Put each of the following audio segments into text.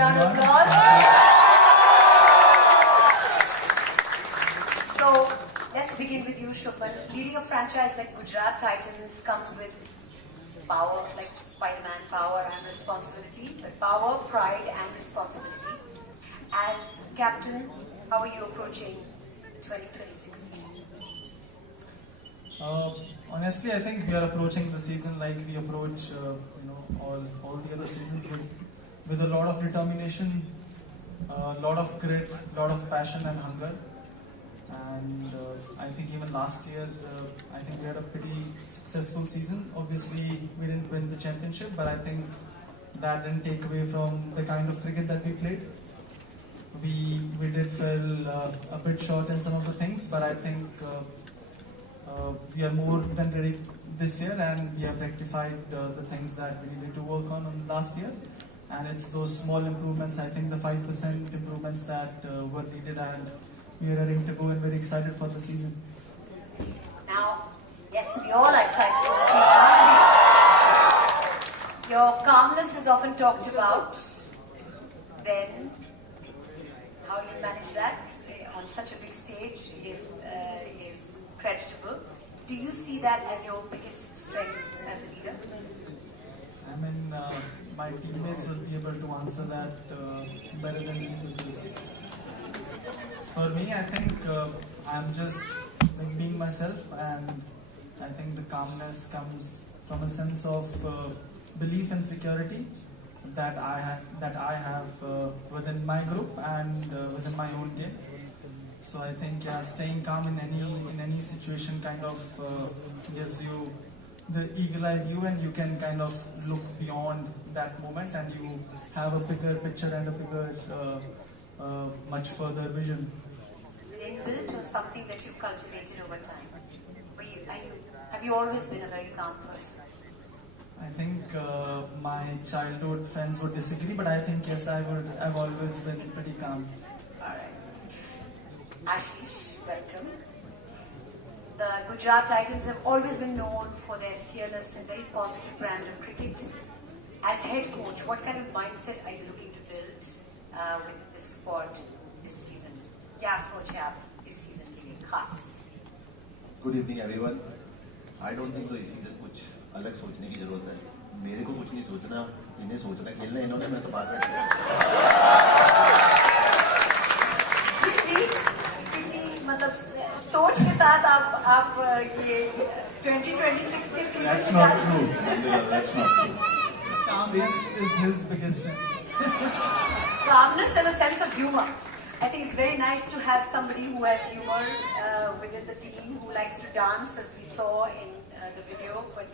round of applause. So, let's begin with you, Shubman. Leading a franchise like Gujarat Titans comes with power, like Spider-Man, power and responsibility, but power, pride and responsibility. As captain, how are you approaching 2026? Honestly, I think we are approaching the season like we approach, all the other seasons with a lot of determination, a lot of grit, a lot of passion and hunger. And I think even last year, I think we had a pretty successful season. Obviously, we didn't win the championship, but I think that didn't take away from the kind of cricket that we played. We did fell a bit short in some of the things, but I think we are more than ready this year, and we have rectified the things that we needed to work on last year. And it's those small improvements, I think the 5% improvements that were needed, and we are ready to go and very excited for the season. Now, yes, we all are excited for the season. Your calmness is often talked about. Then, how you manage that on such a big stage is creditable. Do you see that as your biggest strength as a leader? I mean, my teammates will be able to answer that better than me. Because for me, I think I'm just like being myself, and I think the calmness comes from a sense of belief and security that I have within my group and within my own game. So I think staying calm in any situation kind of gives you the eagle-eye view, and you can kind of look beyond that moment, and you have a bigger picture and a bigger, much further vision. Inbuilt or something that you've cultivated over time? Have you always been a very calm person? I think my childhood friends would disagree, but I think yes, I've always been pretty calm. Alright. Ashish, welcome. The Gujarat Titans have always been known for their fearless and very positive brand of cricket. As head coach, what kind of mindset are you looking to build with this squad this season? क्या सोच है आप इस season के लिए खास? Good evening everyone. I don't think so इस season कुछ अलग सोचने की जरूरत है. मेरे को कुछ नहीं सोचना, इन्हें सोचना खेलना इन्होंने, मैं तो बाहर बैठा हूँ. किसी मतलब सोच के साथ आप ये 2026 के season. That's not true. That's not true. Calmness is his biggest strength. Calmness and a sense of humor. I think it's very nice to have somebody who has humor within the team, who likes to dance, as we saw in the video. But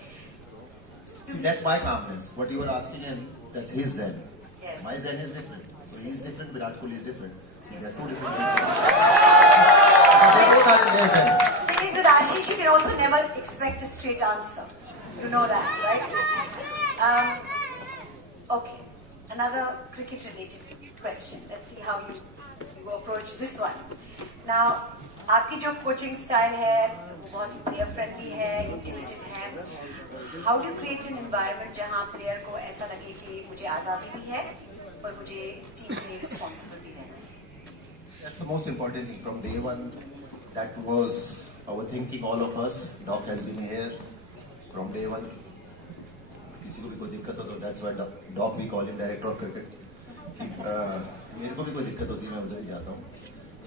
see, that's my calmness. What you were asking him, that's his zen. Yes. My zen is different. So he is different, Virat Kohli is different. See, they're two different people. They both are in their zen. The thing is, with Ashish, you can also never expect a straight answer. You know that, right? Okay. Another cricket-related question. Let's see how you approach this one. Now, आपकी जो coaching style है, वो बहुत player friendly है, intuitive है. How do you create an environment जहाँ player को ऐसा लगे कि मुझे आज़ादी भी है और मुझे team के लिए responsible भी है? That's the most important thing. From day one, that was our thinking, all of us. Doc has been here from day one. किसी को भी कोई दिक्कत हो तो that's why Doc we call him director of cricket. मेरे को भी कोई दिक्कत होती है, मैं उधर ही जाता हूँ.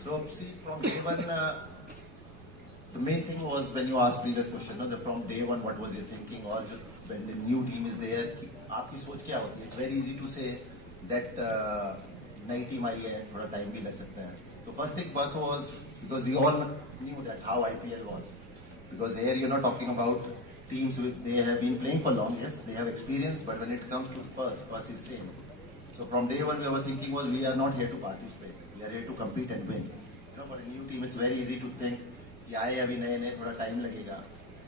So see, from day one, the main thing was when you asked previous question, from day one, what was your thinking, or just when the new team is there, आपकी सोच क्या होती है? It's very easy to say that नई team आई है, थोड़ा time भी लग सकता है. So first thing first was, because we all knew that how IPL was, because here you're not talking about teams they have been playing for long. Yes, they have experience, but when it comes to purse is same. So from day one, our thinking was we are not here to participate. We are here to compete and win. For a new team, it's very easy to think, yeah, अभी नए थोड़ा time लगेगा.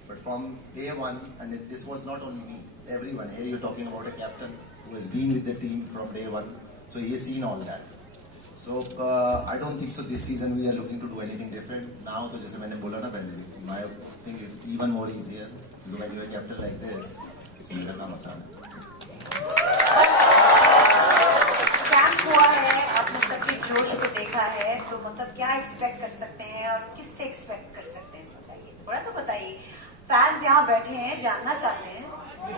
But from day one, and this was not only me, everyone. Here you're talking about a captain who has been with the team from day one. So he has seen all that. So I don't think so. This season we are looking to do anything different. Now, तो जैसे मैंने बोला ना पहले, my thing is even more easier. When you're a captain like this, it's मेरा काम आसान है. Camp जोश को देखा है तो मतलब क्या एक्सपेक्ट कर सकते हैं और किससे एक्सपेक्ट कर सकते हैं, बताइए थोड़ा तो बताइए। फैंस यहाँ बैठे हैं, जानना चाहते हैं।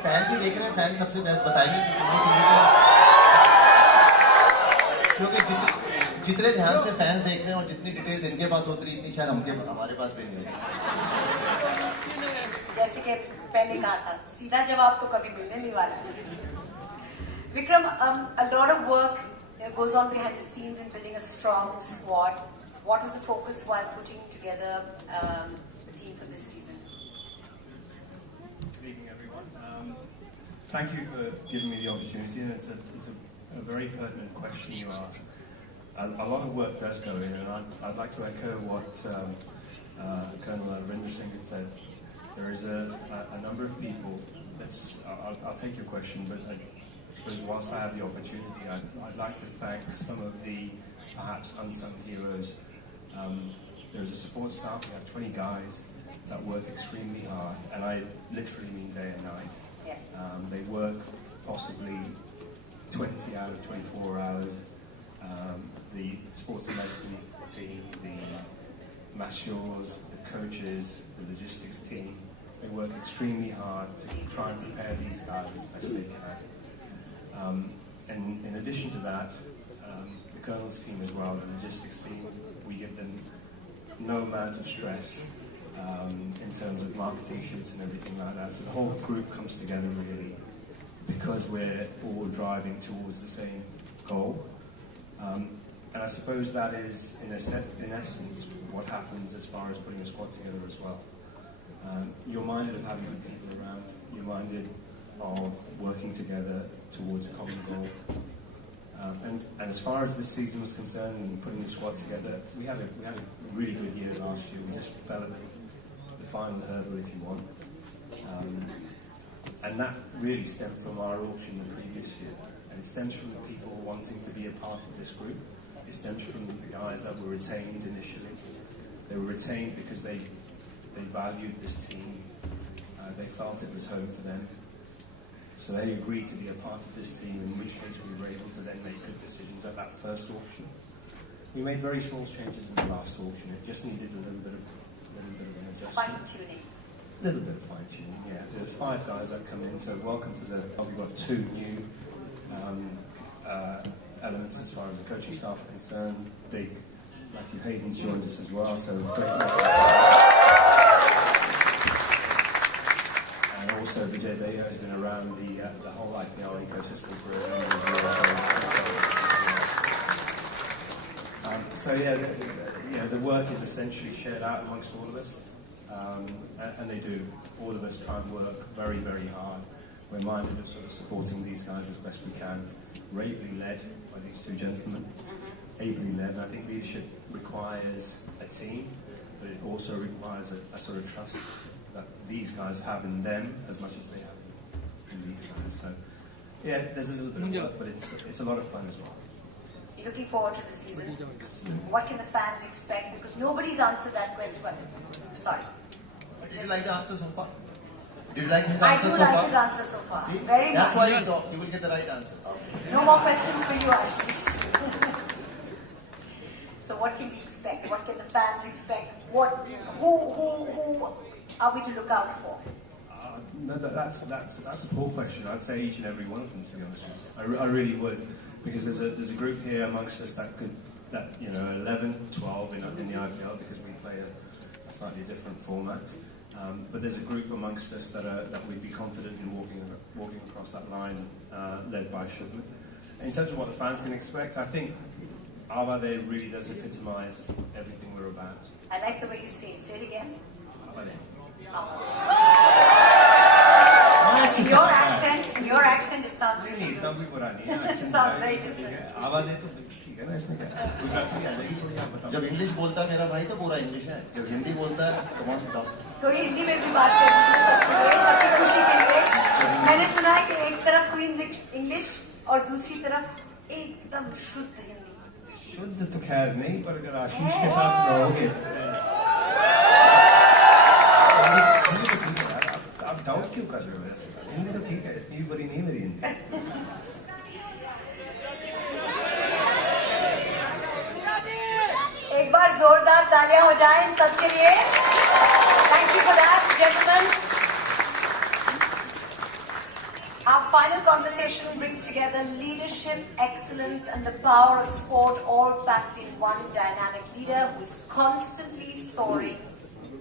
फैंस ही देख रहे हैं, फैंस सबसे बेस्ट बताएंगे, क्योंकि जितने ध्यान से फैंस देख रहे हैं और जितनी डिटेल्स इनके पास होती है इतनी शायद हमारे पास भी नहीं है। जैसे कि पहले कहा था, सीधा जवाब तो कभी मिलने नहीं वाला। Vikram, a lot of work goes on behind the scenes in building a strong squad. What was the focus while putting together the team for this season? Good evening, everyone. Thank you for giving me the opportunity, and it's a very pertinent question you ask. A lot of work does go in, and I'd like to echo what Colonel Arvinder Singh had said. There is a number of people. I'll take your question, but I suppose whilst I have the opportunity, I'd like to thank some of the perhaps unsung heroes. There's a support staff. We have 20 guys that work extremely hard, and I literally mean day and night. Yes. They work possibly 20 out of 24 hours. The sports and medicine team, the masseurs, the coaches, the logistics team, they work extremely hard to try and prepare these guys as best they can. And in addition to that, the Colonel's team as well, the logistics team, we give them no amount of stress in terms of marketing shoots and everything like that. So the whole group comes together really because we're all driving towards the same goal. And I suppose that is, in essence, what happens as far as putting a squad together as well. You're minded of having good people around. You're minded of working together towards a common goal. And as far as this season was concerned and putting the squad together, we had a really good year last year. We just fell at the final hurdle, if you want. And that really stemmed from our auction the previous year. And it stems from the people wanting to be a part of this group. It stems from the guys that were retained initially. They were retained because they valued this team. They felt it was home for them. So they agreed to be a part of this team, in which case we were able to then make good decisions at that first auction. We made very small changes in the last auction. It just needed a little bit of an adjustment. Fine-tuning. A little bit of fine-tuning, yeah. There's 5 guys that come in, so welcome to the... We've got 2 new elements as far as the coaching staff are concerned. Big Matthew Hayden's joined us as well, so great. And also Vijay Deo has been around the whole IPL ecosystem for a number of years. So yeah, the work is essentially shared out amongst all of us, and they do. All of us try and work very, very hard. We're minded of sort of supporting these guys as best we can. We're ably led by these 2 gentlemen. Ably led, and I think leadership requires a team, but it also requires a sort of trust that these guys have in them as much as they have in these guys. So, yeah, there's a little bit of work, but it's a lot of fun as well. You're looking forward to the season. What can the fans expect? Because nobody's answered that question. Sorry. Did you like the answer so far? Did you like his answer so far? I do like his answer so far. See? Very That's much. why you will get the right answer. Okay. No more questions for you, Ashish. So what can we expect? What can the fans expect? Who are we to look out for? No, that's a poor question. I'd say each and every one of them, to be honest with you. I really would, because there's a group here amongst us that 11, 12 in the IPL, because we play a slightly different format. But there's a group amongst us that we'd be confident in walking across that line, led by Shubman. In terms of what the fans can expect, I think Ahed really does epitomise everything we're about. I like the way you say it. Say it again. Ahed. In your accent, it sounds Really, different. it sounds very different. जब English बोलता है मेरा भाई तो पूरा English है, जब हिंदी बोलता है कम ऑन टॉक। थोड़ी हिंदी में भी बात करनी सबकी खुशी के लिए। मैंने सुना है कि एक तरफ क्वींस इंग्लिश और दूसरी तरफ एकदम शुद्ध हिंदी। शुद्ध तो खैर नहीं, पर अगर आशीष के साथ रहोगे आप डाउट क्यों कर रहे हो ऐसे? हिंदी तो ठीक है, इतनी बड़ी नहीं मेरी हिंदी। बार जोरदार तालियां हो जाएं इन सबके लिए. Thank you for that, gentlemen. Our final conversation brings together leadership, excellence, and the power of sport, all packed in one dynamic leader who is constantly soaring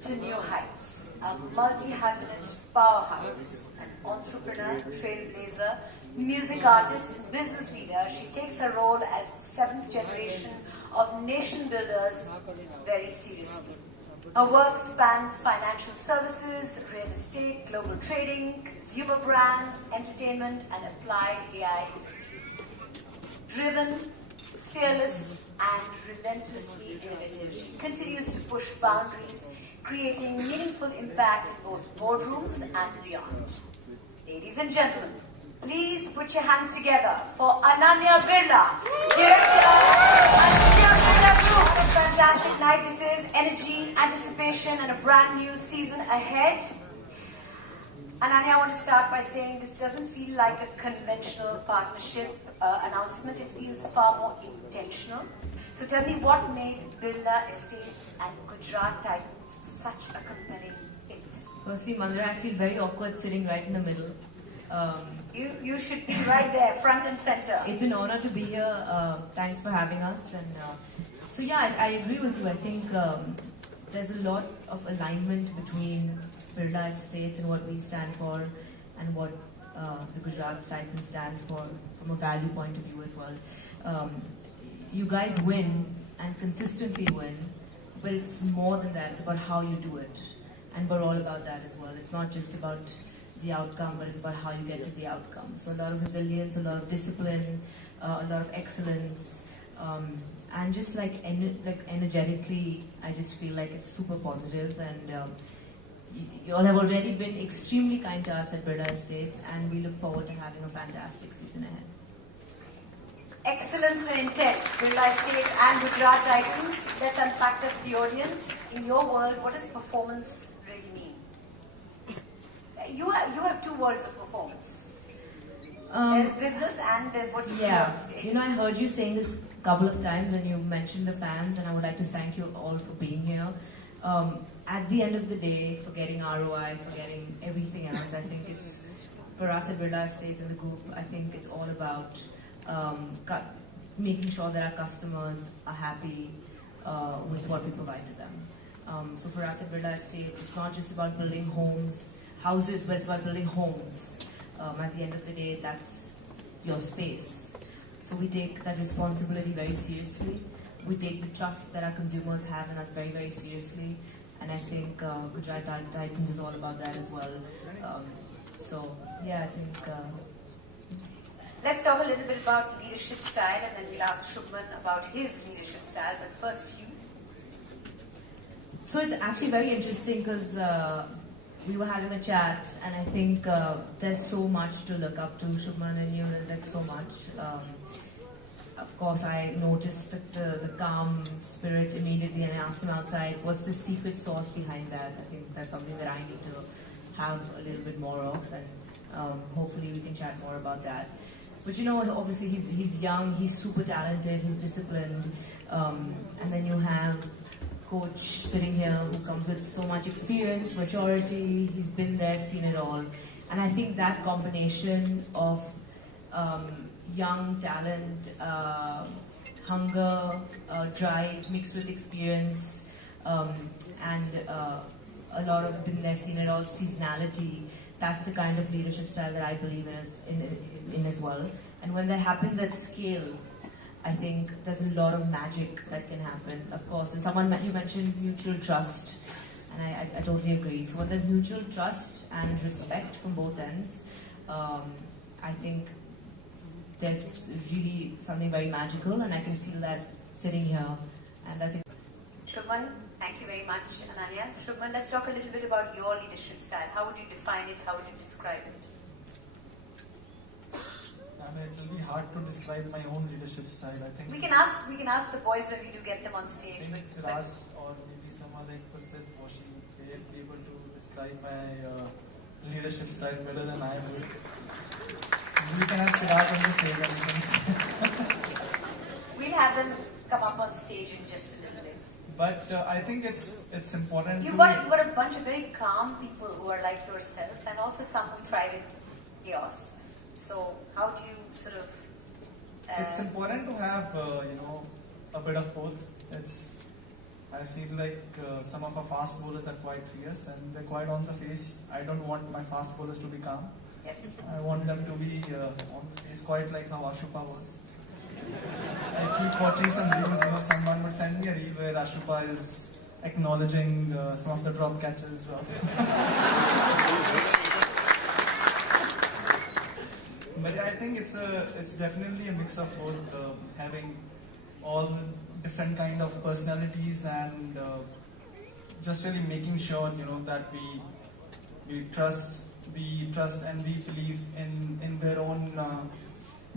to new heights. A multi-hyphenate powerhouse, an entrepreneur, trailblazer, music artist, and business leader, she takes her role as seventh generation of nation builders very seriously. Her work spans financial services, real estate, global trading, consumer brands, entertainment, and applied AI industries. Driven, fearless, and relentlessly innovative, she continues to push boundaries, creating meaningful impact in both boardrooms and beyond. Ladies and gentlemen, please put your hands together for Ananya Birla, director of Group. What a fantastic night this is. Energy, anticipation, and a brand new season ahead. Ananya, I want to start by saying this doesn't feel like a conventional partnership announcement. It feels far more intentional. So tell me, what made Birla Estates and Gujarat Titans such a compelling fit? Firstly, Mandra, I feel very awkward sitting right in the middle. You should be right there, front and center. It's an honor to be here. Thanks for having us. And so yeah, I agree with you. I think there's a lot of alignment between Birla Estates and what we stand for, and what the Gujarat Titans stand for from a value point of view as well. You guys win and consistently win, but it's more than that. It's about how you do it, and we're all about that as well. It's not just about the outcome, but it's about how you get to the outcome. So a lot of resilience, a lot of discipline, a lot of excellence, and just like energetically, I just feel like it's super positive. And you all have already been extremely kind to us at Birla Estates, and we look forward to having a fantastic season ahead. Excellence and intent, Birla Estates and Gujarat Titans. Let's unpack that for the audience. In your world, what does performance really mean? You have two words of performance. There's business and there's what you do on stage. You know, I heard you saying this a couple of times, and you mentioned the fans, and I would like to thank you all for being here. At the end of the day, forgetting ROI, forgetting everything else, I think it's, for us at Birla Estates and the group, I think it's all about making sure that our customers are happy with what we provide to them. So for us at Birla Estates, it's not just about building houses, but it's about building homes. At the end of the day, that's your space. So we take that responsibility very seriously. We take the trust that our consumers have in us very, very seriously. And I think Gujarat Titans is all about that as well. So yeah, I think... Let's talk a little bit about leadership style, and then we'll ask Shubman about his leadership style. But first, you. So it's actually very interesting because we were having a chat, and I think there's so much to look up to. Shubman and you, there's like so much. Of course, I noticed the calm spirit immediately, and I asked him outside, what's the secret sauce behind that? I think that's something that I need to have a little bit more of, and hopefully we can chat more about that. But you know, obviously he's young, he's super talented, he's disciplined, and then you have Coach sitting here who comes with so much experience, maturity, he's been there, seen it all. And I think that combination of young talent, hunger, drive, mixed with experience, and a lot of been there, seen it all, seasonality, that's the kind of leadership style that I believe in as well. And when that happens at scale, I think there's a lot of magic that can happen, of course. And you mentioned mutual trust, and I totally agree. So when there's mutual trust and respect from both ends, I think there's really something very magical, and I can feel that sitting here, and that's Shubman, thank you very much, Ananya. Shubman, let's talk a little bit about your leadership style. How would you define it? How would you describe it? It's really hard to describe my own leadership style. I think we can ask the boys when we do get them on stage. I think Siraj or maybe someone like Prasid, Moshi, they will be able to describe my leadership style better than I would. We can have Siraj on the stage. We'll have them come up on stage in just a little bit. But I think it's important. You've got a bunch of very calm people who are like yourself, and also some who thrive in chaos. So how do you sort of? It's important to have a bit of both. I feel like some of our fast bowlers are quite fierce and they're quite on the face. I don't want my fast bowlers to be calm. Yes. I want them to be on the face, quite like how Ashupa was. I keep watching some reels, someone would send me a reel where Ashupa is acknowledging some of the drop catches. But I think it's definitely a mix of both, having all different kind of personalities and just really making sure that we trust and we believe in their own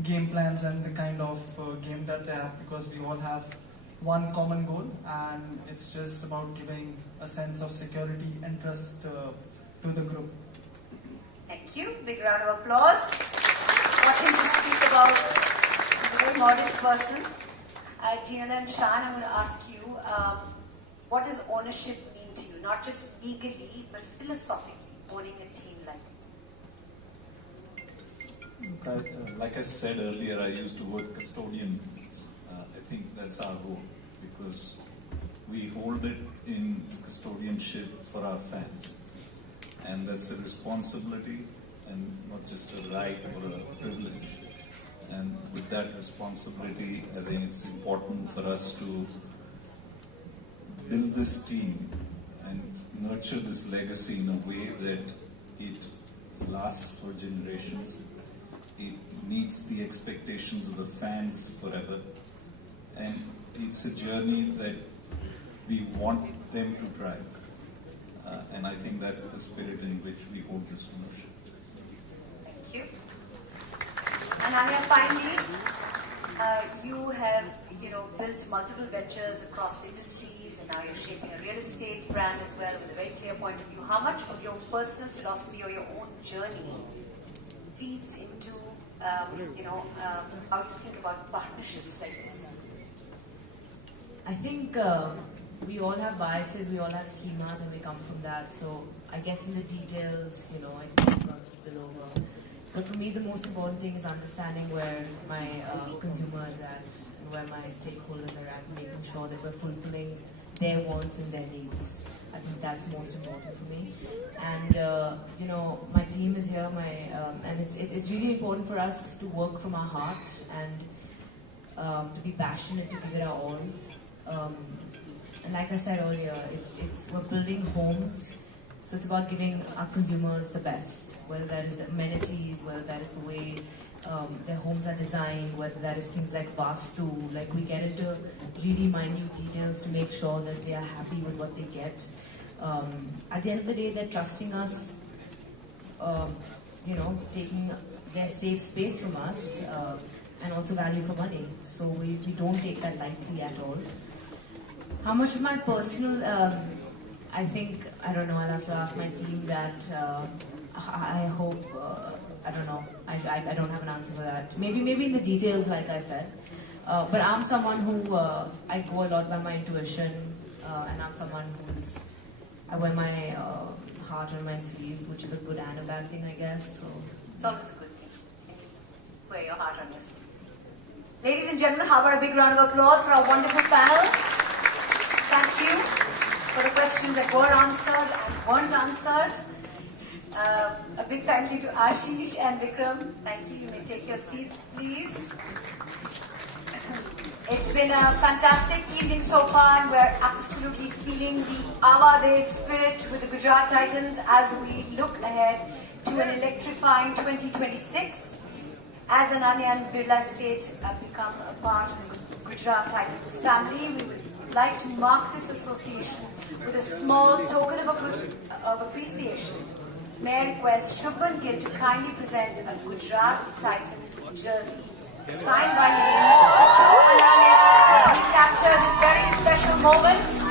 game plans and the kind of game that they have, because we all have one common goal, and it's just about giving a sense of security and trust to the group. Thank you. Big round of applause. Watching to speak about, he's a very modest person. Jinal Shan, I'm going to ask you, what does ownership mean to you? Not just legally, but philosophically, owning a team like this. Like I said earlier, I used the word custodian. I think that's our role, because we hold it in custodianship for our fans. And that's a responsibility and not just a right or a privilege. And with that responsibility, I think it's important for us to build this team and nurture this legacy in a way that it lasts for generations. It meets the expectations of the fans forever. And it's a journey that we want them to drive. And I think that's the spirit in which we hold this ownership. Thank you. And Anya, finally, you have built multiple ventures across industries, and now you're shaping a real estate brand as well with a very clear point of view. How much of your personal philosophy or your own journey feeds into how you think about partnerships like this? I think we all have biases, we all have schemas, and we come from that. So I guess in the details, I think it's not spill over. But for me, the most important thing is understanding where my consumer is at and where my stakeholders are at, making sure that we're fulfilling their wants and their needs. I think that's most important for me. And my team is here. And it's really important for us to work from our heart and to be passionate, to give it our all. And like I said earlier, we're building homes. So it's about giving our consumers the best, whether that is the amenities, whether that is the way their homes are designed, whether that is things like Vastu, like we get into really minute details to make sure that they are happy with what they get. At the end of the day, they're trusting us, taking their safe space from us, and also value for money. So we don't take that lightly at all. How much of my personal, I don't know, I'll have to ask my team that. I hope, I don't know, I don't have an answer for that. Maybe in the details, like I said. But I'm someone who, I go a lot by my intuition, and I'm someone I wear my heart on my sleeve, which is a good and a bad thing, I guess. So it's always a good thing. Wear your heart on your sleeve. Ladies and gentlemen, how about a big round of applause for our wonderful panel? Thank you for the questions that were answered and weren't answered. A big thank you to Ashish and Vikram. Thank you. You may take your seats, please. It's been a fantastic evening so far, and we're absolutely feeling the Awade spirit with the Gujarat Titans as we look ahead to an electrifying 2026. As Ananya and Birla Estate have become a part of the Gujarat Titans family, we would like to mark this association with a small token of appreciation. May I request Shubman Gill to kindly present a Gujarat Titans jersey signed by him to Ananya. We capture this very special moment.